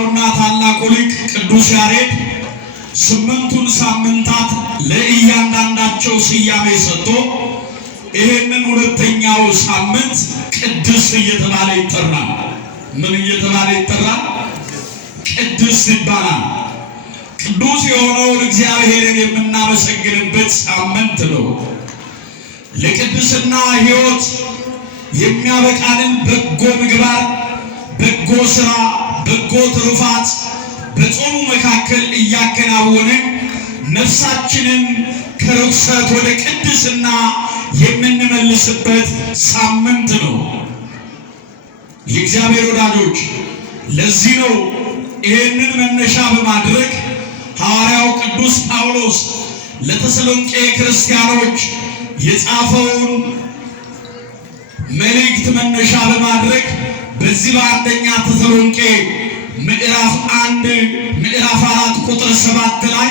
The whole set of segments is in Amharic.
ገናናውና ታላቁ ሊቅ ቅዱስ ያሬድ ስምንቱን ሳምንታት ለእያንዳንዳቸው ስያሜ ሰጥቶ ይህንን ሁለተኛው ሳምንት ቅዱስ እየተባለ ይጠራል። ምን እየተባለ ይጠራል? ቅዱስ ይባላል። ቅዱስ የሆነውን እግዚአብሔርን የምናመሰግንበት ሳምንት ነው። ለቅድስና ሕይወት የሚያበቃንን በጎ ምግባር፣ በጎ ሥራ፣ በጎ ትሩፋት በጾሙ መካከል እያከናወንን ነፍሳችንን ከርኩሰት ወደ ቅድስና የምንመልስበት ሳምንት ነው። የእግዚአብሔር ወዳጆች፣ ለዚህ ነው ይህንን መነሻ በማድረግ ሐዋርያው ቅዱስ ጳውሎስ ለተሰሎንቄ ክርስቲያኖች የጻፈውን መልእክት መነሻ በማድረግ በዚህ በአንደኛ ተሰሎንቄ ምዕራፍ 4 ቁጥር 7 ላይ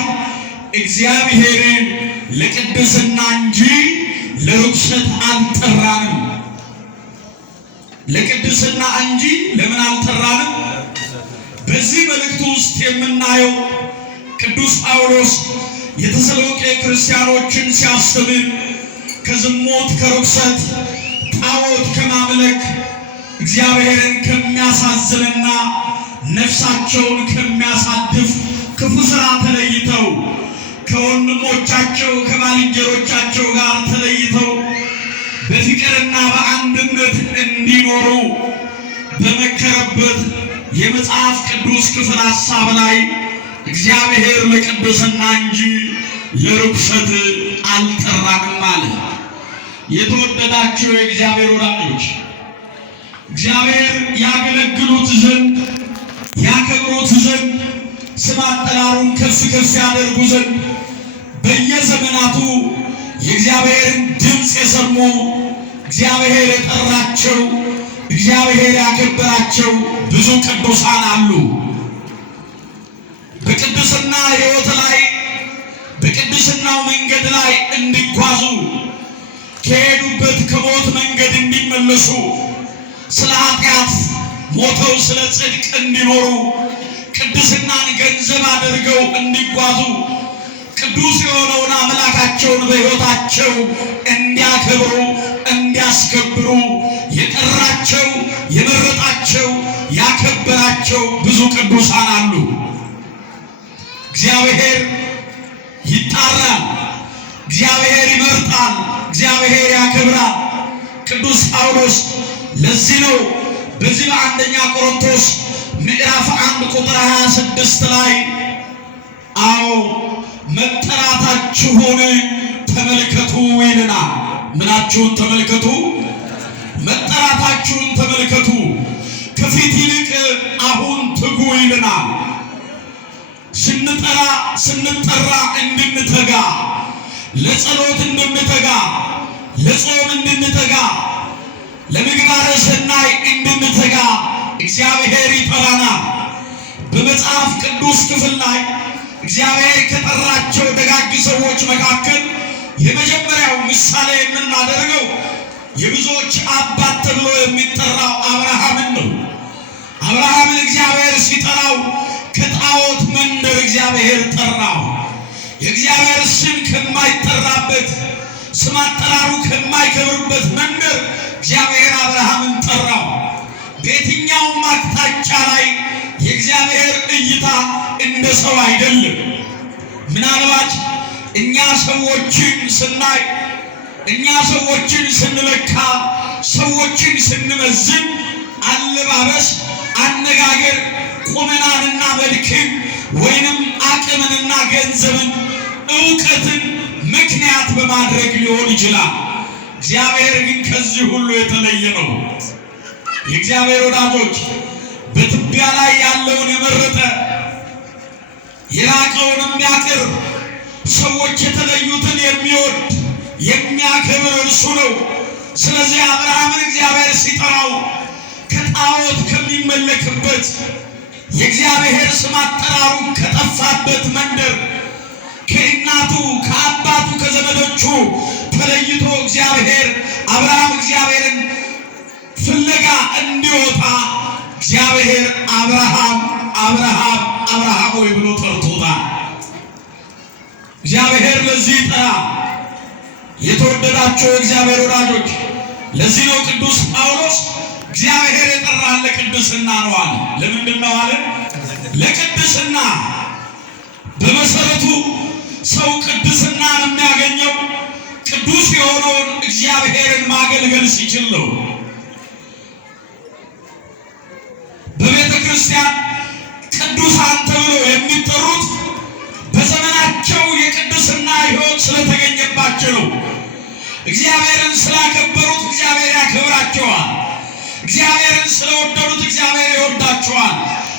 እግዚአብሔርን ለቅድስና እንጂ ለርኩሰት አልጠራንም። ለቅድስና እንጂ ለምን አልጠራንም? በዚህ መልእክት ውስጥ የምናየው ቅዱስ ጳውሎስ የተሰሎንቄ ክርስቲያኖችን ሲያስተምር ከዝሙት፣ ከርኩሰት፣ ጣዖት ከማምለክ እግዚአብሔርን ከሚያሳዝንና ነፍሳቸውን ከሚያሳድፍ ክፉ ሥራ ተለይተው ከወንድሞቻቸው ከባልንጀሮቻቸው ጋር ተለይተው በፍቅርና በአንድነት እንዲኖሩ በመከረበት የመጽሐፍ ቅዱስ ክፍል ሐሳብ ላይ እግዚአብሔር ለቅድስና እንጂ ለርኩሰት አልጠራንም አለ። የተወደዳችሁ የእግዚአብሔር ወዳጆች፣ እግዚአብሔር ያገለግሉት ዘንድ ያከብሩት ዘንድ ስም አጠራሩን ከፍ ከፍ ያደርጉ ዘንድ በየዘመናቱ የእግዚአብሔርን ድምፅ የሰሙ እግዚአብሔር የጠራቸው እግዚአብሔር ያከበራቸው ብዙ ቅዱሳን አሉ። በቅድስና ሕይወት ላይ በቅድስናው መንገድ ላይ እንዲጓዙ ከሄዱበት ከሞት መንገድ እንዲመለሱ ስለ ኃጢአት ሞተው ስለ ጽድቅ እንዲኖሩ ቅድስናን ገንዘብ አድርገው እንዲጓዙ ቅዱስ የሆነውን አምላካቸውን በሕይወታቸው እንዲያከብሩ እንዲያስከብሩ የጠራቸው የመረጣቸው ያከበራቸው ብዙ ቅዱሳን አሉ። እግዚአብሔር ይጣራል፣ እግዚአብሔር ይመርጣል፣ እግዚአብሔር ያከብራል። ቅዱስ ጳውሎስ ለዚህ ነው በዚህ በአንደኛ ቆሮንቶስ ምዕራፍ 1 ቁጥር 26 ላይ አዎ መጠራታችሁን ተመልከቱ ይለናል። ምናችሁን ተመልከቱ? መጠራታችሁን ተመልከቱ፣ ከፊት ይልቅ አሁን ትጉ ይለናል። ስንጠራ እንድንተጋ፣ ለጸሎት እንድንተጋ፣ ለጾም እንድንተጋ፣ ለምግባረ ሰናይ እንድንተጋ እግዚአብሔር ይጠራናል። በመጽሐፍ ቅዱስ ክፍል ላይ እግዚአብሔር ከጠራቸው ደጋግ ሰዎች መካከል የመጀመሪያው ምሳሌ የምናደርገው የብዙዎች አባት ተብሎ የሚጠራው አብርሃምን ነው። አብርሃምን እግዚአብሔር ሲጠራው ከጣዖት መንደር እግዚአብሔር ጠራው። የእግዚአብሔር ስም ከማይጠራበት ስም አጠራሩ ከማይከብርበት መንደር እግዚአብሔር አብርሃምን ጠራው። በየትኛውም አቅጣጫ ላይ የእግዚአብሔር እይታ እንደ ሰው አይደለም። ምናልባት እኛ ሰዎችን ስናይ፣ እኛ ሰዎችን ስንለካ፣ ሰዎችን ስንመዝን አለባበስ፣ አነጋገር፣ ቁመናንና መልክን ወይንም አቅምንና ገንዘብን ዕውቀትን ምክንያት በማድረግ ሊሆን ይችላል። እግዚአብሔር ግን ከዚህ ሁሉ የተለየ ነው። የእግዚአብሔር ወዳጆች፣ በትቢያ ላይ ያለውን የመረጠ የራቀውን የሚያቀርብ ሰዎች የተለዩትን የሚወድ የሚያከብር እርሱ ነው። ስለዚህ አብርሃምን እግዚአብሔር ሲጠራው ከጣዖት ከሚመለክበት የእግዚአብሔር ስም አጠራሩ ከጠፋበት መንደር ከእናቱ ከአባቱ ከዘመዶቹ ተለይቶ አብርሃም እግዚአብሔርን ፍለጋ እንዲወጣ እግዚአብሔር አብርሃም ሆይ ብሎ ጠርቶታል። እግዚአብሔር ለዚህ ጠራ። የተወደዳቸው እግዚአብሔር ወዳጆች፣ ለዚህ ነው ቅዱስ ጳውሎስ እግዚአብሔር የጠራን ለቅድስና ነው አለ። ለምንድን ነው አለ? ለቅድስና። በመሰረቱ ሰው ቅድስናን የሚያገኘው ቅዱስ የሆነውን እግዚአብሔርን ማገልገል ሲችል ነው። በቤተ ክርስቲያን ቅዱሳን ተብለው የሚጠሩት በዘመናቸው የቅድስና ሕይወት ስለተገኘባቸው ነው። እግዚአብሔርን ስላከበሩት እግዚአብሔር ያከብራቸዋል። እግዚአብሔርን ስለወደዱት እግዚአብሔር ይወዳቸዋል።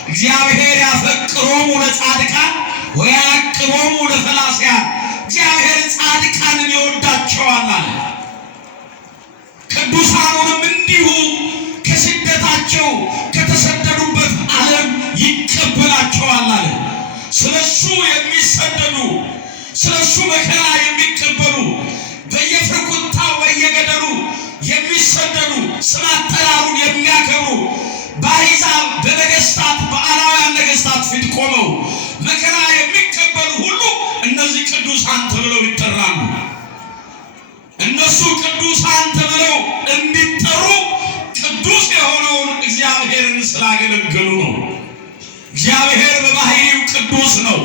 እግዚአብሔር ያፈቅሮሙ ለጻድቃን ወያዕቅቦሙ ለፈላስያን። እግዚአብሔር ጻድቃንን ይወዳቸዋል አለ። ቅዱሳኑንም እንዲሁ ከስደታቸው ከተሰደዱበት ዓለም ይቀበላቸዋል አለ። ስለሱ የሚሰደዱ ስለሱ መከራ የሚቀበሉ በየፍርኩታው በየገደሉ የሚሰደዱ ስም አጠራሩን የሚያከብሩ በአሕዛብ በነገሥታት በአላውያን ነገሥታት ፊት ቆመው መከራ የሚቀበሉ ሁሉ እነዚህ ቅዱሳን ተብለው ይጠራሉ። እነሱ ቅዱሳን ተብለው እንዲጠሩ ቅዱስ የሆነውን እግዚአብሔርን ስላገለገሉ ነው። እግዚአብሔር በባህሪው ቅዱስ ነው።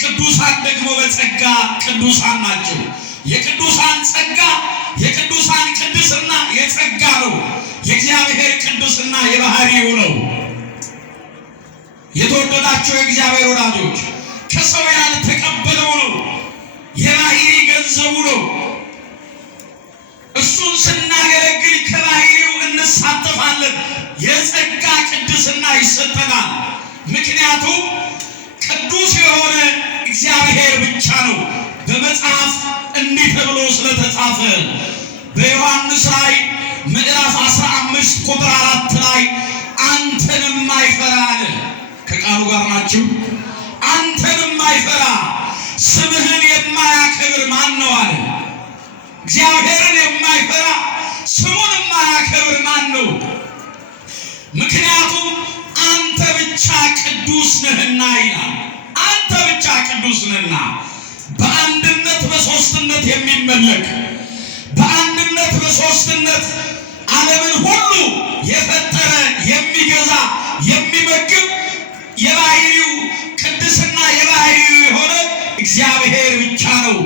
ቅዱሳን ደግሞ በጸጋ ቅዱሳን ናቸው። የቅዱሳን ጸጋ የቅዱሳን ቅድስና የጸጋ ነው። የእግዚአብሔር ቅድስና የባህሪው ነው። የተወደዳቸው የእግዚአብሔር ወዳጆች፣ ከሰው ያልተቀበለው ነው። የባህሪ ገንዘቡ ነው። እሱን ስናገለግል ከባህሪው እንሳተፋለን። የጸጋ ቅድስና ይሰጠናል። ምክንያቱም ቅዱስ የሆነ እግዚአብሔር ብቻ ነው። በመጽሐፍ እንዲህ ተብሎ ስለተጻፈ በዮሐንስ ራእይ ምዕራፍ 15 ቁጥር 4 ላይ አንተን የማይፈራ አለ። ከቃሉ ጋር ናችሁ? አንተን የማይፈራ ስምህን የማያከብር ማን ነው አለ። እግዚአብሔርን የማይፈራ ስሙን የማያከብር ማን ነው? ምክንያቱም አንተ ብቻ ቅዱስ ነህና ይላል። አንተ ብቻ ቅዱስ ነህና። በአንድነት በሶስትነት የሚመለክ በአንድነት በሶስትነት ዓለምን ሁሉ የፈጠረ የሚገዛ የሚመግብ የባህሪው ቅድስና የባህሪው የሆነ እግዚአብሔር ብቻ ነው።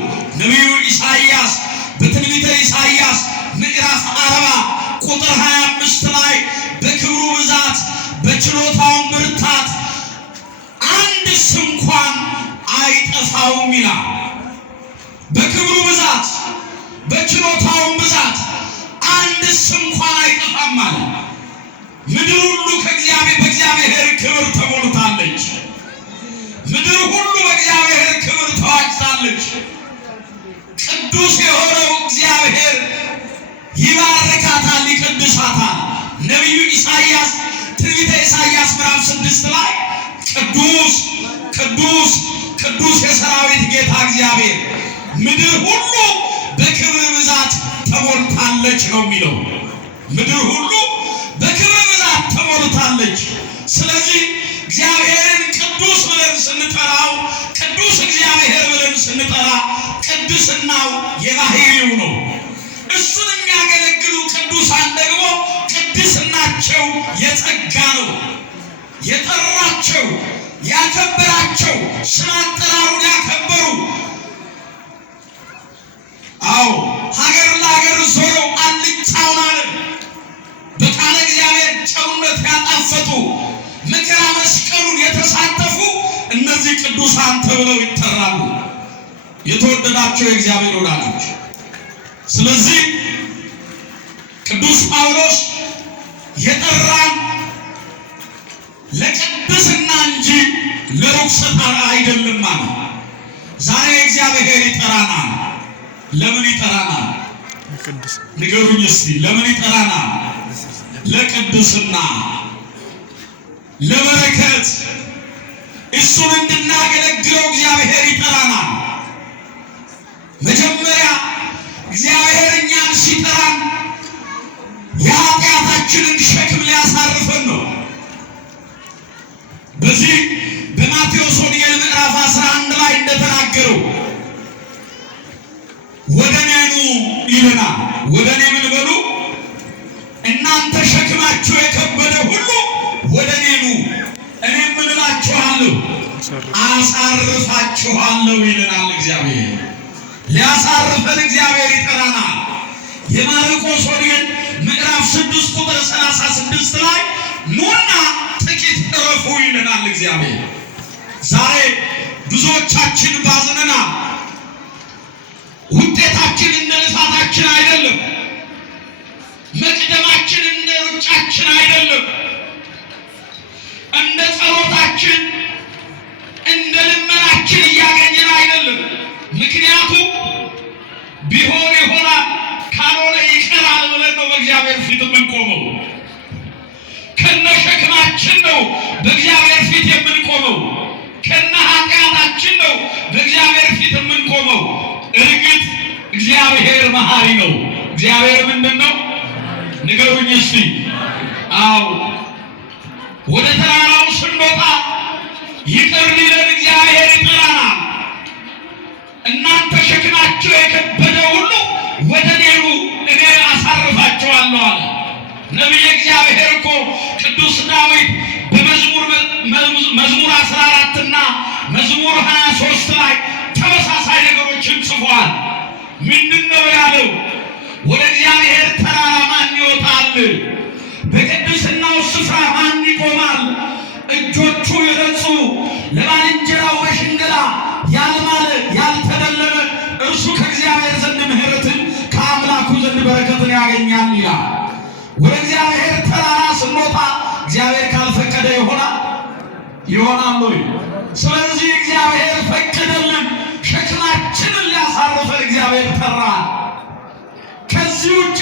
ነቢዩ ኢሳይያስ በትንቢተ ኢሳይያስ ምዕራፍ 40 ቁጥር 25 ላይ በክብሩ ብዛት በችሎታውን ብርታት አንድስ እንኳን አይጠፋውም ይላል። በክብሩ ብዛት በችሎታውን ብዛት አንድስ እንኳን አይጠፋም ማለት። ምድር ሁሉ በእግዚአብሔር ክብር ተሞልታለች። ምድር ሁሉ በእግዚአብሔር ክብር ተዋጅታለች። ቅዱስ የሆነው እግዚአብሔር ይባርካታል፣ ይቀድሳታል። ነቢዩ ኢሳይያስ ትንቢተ ኢሳይያስ ምዕራፍ 6 ላይ ቅዱስ ቅዱስ ቅዱስ የሰራዊት ጌታ እግዚአብሔር ምድር ሁሉ በክብር ብዛት ተሞልታለች ነው የሚለው። ምድር ሁሉ በክብር ብዛት ተሞልታለች። ስለዚህ እግዚአብሔርን ቅዱስ ብለን ስንጠራው ቅዱስ እግዚአብሔር ብለን ስንጠራ ቅድስናው የባህሪው ነው። እሱን የሚያገለግሉ ቅዱሳን ደግሞ ቅድስናቸው የጸጋ ነው። የጠራቸው ያከበራቸው ስም አጠራሩን ያከበሩ፣ አዎ ሀገር ለሀገር ዞረው አልጫውን ዓለም በቃለ እግዚአብሔር ጨውነት ያጣፈጡ መከራ መስቀሉን የተሳተፉ እነዚህ ቅዱሳን ተብለው ይጠራሉ። የተወደዳቸው የእግዚአብሔር ወዳጆች፣ ስለዚህ ቅዱስ ጳውሎስ የጠራን ለቅድስና እንጂ ለርኩሰት አይደለም ማለት። ዛሬ እግዚአብሔር ይጠራናል። ለምን ይጠራናል? ንገሩኝ እስቲ። ለምን ይጠራናል? ለቅድስና፣ ለበረከት፣ እሱን እንድናገለግለው እግዚአብሔር ይጠራናል። መጀመሪያ እግዚአብሔር እኛን ሲጠራን የኃጢአታችንን ሸክም ሊያሳርፈን ነው። በዚህ ይለናል። ወደ እኔ ምን በሉ እናንተ ሸክማችሁ የከበደ ሁሉ ወደ እኔ ኑ፣ እኔ ምን እላችኋለሁ አሳርፋችኋለሁ ይለናል እግዚአብሔር። ሊያሳርፈን እግዚአብሔር ይጠራናል። የማርቆስ ወንጌል ምዕራፍ 6 ቁጥር 36 ላይ ኑና ጥቂት እረፉ ይለናል እግዚአብሔር። ዛሬ ብዙዎቻችን ባዝነናል። ውጤታችን እንደ ልፋታችን አይደለም። መቅደማችን እንደ ሩጫችን አይደለም። እንደ ጸሎታችን እንደ ልመናችን እያገኘን አይደለም። ምክንያቱም ቢሆን ይሆናል ካልሆነ ይቀራል ብለን ነው በእግዚአብሔር ፊት የምንቆመው። ከነ ሸክማችን ነው በእግዚአብሔር ፊት የምንቆመው። ከነ ኃጢአታችን ነው በእግዚአብሔር ፊት የምንቆመው። እርግጥ እግዚአብሔር መሐሪ ነው። እግዚአብሔር ምንድን ነው? ንገሩኝ እስቲ። አዎ ወደ ተራራው ስንወጣ ይቅር ሊለን እግዚአብሔር ይጠራናል። እናንተ ሸክማችሁ የከበደ ሁሉ ወደ እኔ ኑ፣ እኔ አሳርፋችኋለሁ አለ ነቢየ እግዚአብሔር እኮ ቅዱስ ዳዊት በመዝሙር 14 እና መዝሙር 23 ላይ ተመሳሳይ ነገሮችን ጽፏል። ምንድን ነው ያለው? ወደ እግዚአብሔር ተራራ ማን ይወጣል? በቅድስናው ስፍራ ማን ይቆማል? እጆቹ የነጹ ለባልንጀራው በሽንገላ ያልማለ ያልተደለለ እርሱ ከእግዚአብሔር ዘንድ ምሕረትን ከአምላኩ ዘንድ በረከትን ያገኛል ይላል። ወደ እግዚአብሔር ተራራ ስንወጣ እግዚአብሔር ካልፈቀደ ይሆናል ወይ? ስለዚህ እግዚአብሔር ፈቀደልን። ሸክማችንን ሊያሳርፈን እግዚአብሔር ጠራን። ከዚህ ውጪ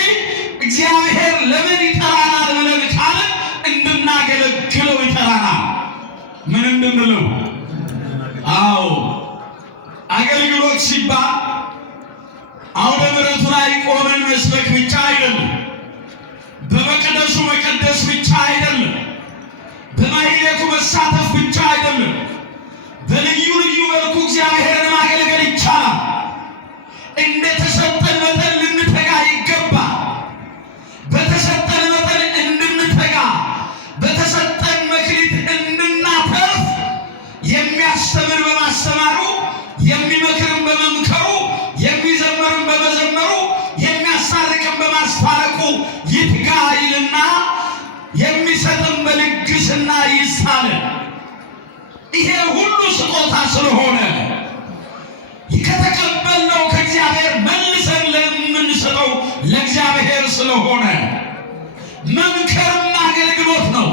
እግዚአብሔር ለምን ይጠራናል ብለን ካልን እንድናገለግለው ይጠራናል። ምን እንድንለው? አዎ አገልግሎት ሲባል አውደ ምሕረቱ ላይ ቆመን መስበክ ብቻ አይደለም። በመቅደሱ መቀደስ ብቻ አይደለም። በማህሌቱ መሳተፍ ብቻ አይደለም። በልዩ ልዩ መልኩ እግዚአብሔርን ማገልገል ይቻላል። እንደተሰጠን መጠን ልንተጋ ይገባል። በተሰጠን መጠን እንድንተጋ፣ በተሰጠን መክሊት እንድናተርፍ የሚያስተምር በማስተማሩ፣ የሚመክርን በመምከሩ፣ የሚዘምርን በመዘመሩ፣ የሚያሳርቅን በማስታረቁ ይትጋ ይልና የሚሰጥን በልግስና ይሳለን። ይሄ ሁሉ ስጦታ ስለሆነ ከተቀበልነው ከእግዚአብሔር መልሰን ለምንሰጠው ለእግዚአብሔር ስለሆነ መምከርም አገልግሎት ነው።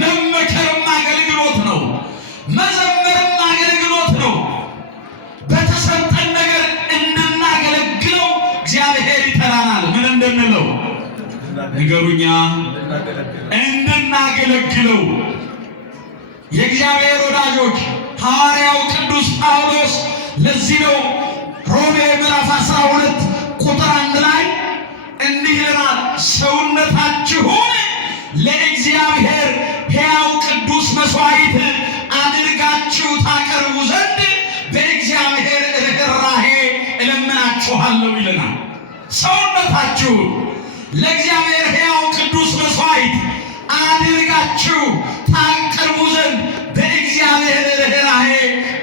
መመከርም አገልግሎት ነው። መዘመርም አገልግሎት ነው። በተሰጠን ነገር እንድናገለግለው እግዚአብሔር ይጠራናል። ምን እንድንለው ንገሩኛ? እንድናገለግለው። የእግዚአብሔር ወዳጆች ሐዋርያው ቅዱስ ጳውሎስ ለዚህ ነው ሮሜ ምዕራፍ 12 ቁጥር 1 ላይ እንዲህ ይላል፣ ሰውነታችሁን ለእግዚአብሔር ሕያው ቅዱስ መሥዋዕት አድርጋችሁ ታቀርቡ ዘንድ በእግዚአብሔር ርኅራኄ እለምናችኋለሁ ይለናል። ሰውነታችሁን ለእግዚአብሔር ሕያው ቅዱስ መሥዋዕት አድርጋችሁ ታቀርቡ ዘንድ በእግዚአብሔር ርኅራኄ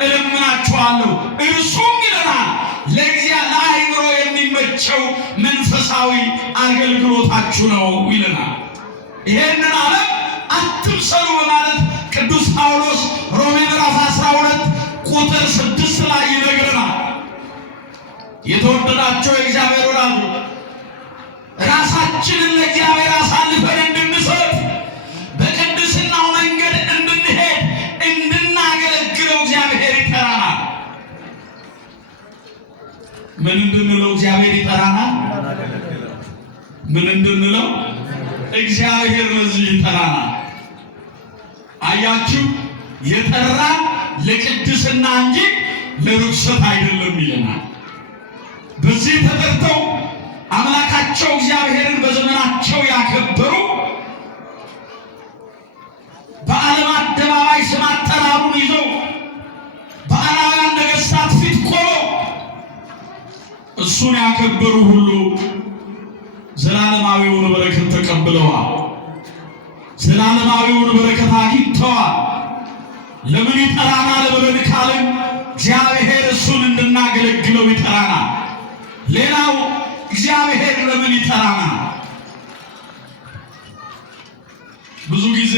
እለምናችኋለሁ። እርሱም ይለናል ለአእምሮ የሚመቸው መንፈሳዊ አገልግሎታችሁ ነው ይለናል። ይሄንን ዓለም አትምሰሉ በማለት ቅዱስ ጳውሎስ ሮሜ ምዕራፍ 12 ቁጥር 6 ላይ ይነግረናል። የተወደዳቸው የእግዚአብሔር ወዳጆች ራሳችንን ለእግዚአብሔር አሳልፈን እንድንሰጥ፣ በቅድስናው መንገድ እንድንሄድ፣ እንድናገለግለው እግዚአብሔር ይጠራናል። ምን እንድንለው እግዚአብሔር ይጠራናል? ምን እንድንለው እግዚአብሔር ለዚህ ይጠራናል። አያችሁ፣ የጠራን ለቅድስና እንጂ ለርኩሰት አይደለም ይለናል። በዚህ ተጠርተው አምላካቸው እግዚአብሔርን በዘመናቸው ያከበሩ፣ በዓለም አደባባይ ስም አጠራሩን ይዘው በአላውያን ነገሥታት ፊት ቆመው እሱ እሱን ያከበሩ ሁሉ ዘላለማዊውን በረከት ተቀብለዋል። ዘላለማዊውን በረከት አግኝተዋል። ለምን ይጠራናል ብለን ካልን እግዚአብሔር እሱን እንድናገለግለው ይጠራናል። ሌላው እግዚአብሔር ለምን ይጠራናል? ብዙ ጊዜ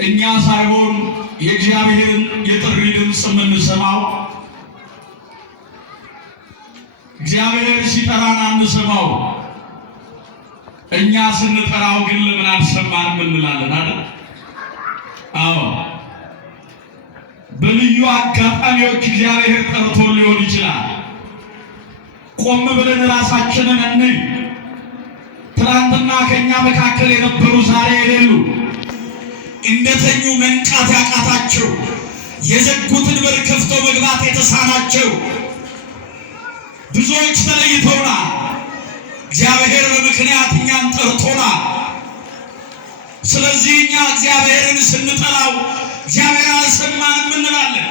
እኛ ሳይሆን የእግዚአብሔርን የጥሪ ድምፅ የምንሰማው እግዚአብሔር ሲጠራን አንሰማው። እኛ ስንጠራው ግን ለምን አልሰማንም እንላለን አይደል? አዎ፣ በልዩ አጋጣሚዎች እግዚአብሔር ጠርቶ ሊሆን ይችላል። ቆም ብለን ራሳችንን እንይ። ትናንትና ከኛ መካከል የነበሩ ዛሬ የሌሉ፣ እንደተኙ መንቃት ያቃታቸው፣ የዘጉትን በር ከፍተው መግባት የተሳናቸው ብዙዎች ተለይተውናል። እግዚአብሔር በምክንያት እኛን ጠርቶናል። ስለዚህ እኛ እግዚአብሔርን ስንጠራው እግዚአብሔር አልሰማንም እንላለን።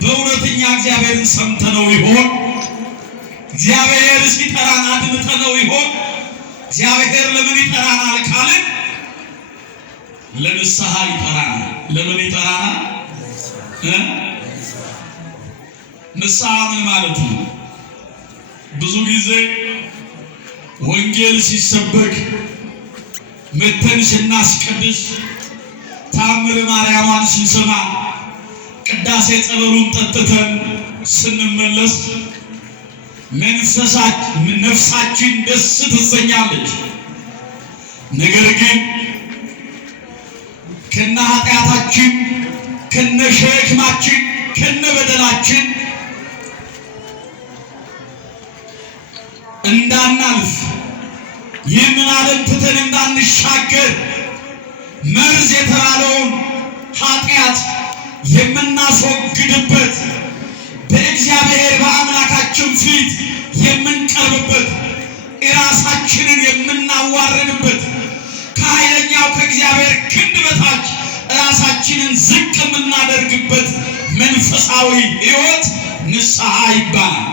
በእውነት እኛ እግዚአብሔርን ሰምተነው ይሆን? እግዚአብሔር ሲጠራን አድምጠነው ይሆን? እግዚአብሔር ለምን ይጠራናል ካልን ለንስሐ ይጠራናል። ለምን ይጠራናል? ንስሐ ምን ማለት ነው? ብዙ ጊዜ ወንጌል ሲሰበክ መተን ስናስቀድስ፣ ታምር ማርያምን ስንሰማ፣ ቅዳሴ ጸበሉን ጠጥተን ስንመለስ ነፍሳችን ደስ ትሰኛለች። ነገር ግን ከነ ኃጢአታችን፣ ከነ ሸክማችን፣ ከነ በደላችን እንዳናልፍ፣ ይህንን ዓለም ትተን እንዳንሻገር መርዝ የተባለውን ኃጢአት የምናስወግድበት፣ በእግዚአብሔር በአምላካችን ፊት የምንቀርብበት፣ ራሳችንን የምናዋርድበት፣ ከኃይለኛው ከእግዚአብሔር ክንድ በታች ራሳችንን ዝቅ የምናደርግበት መንፈሳዊ ሕይወት ንስሐ ይባላል።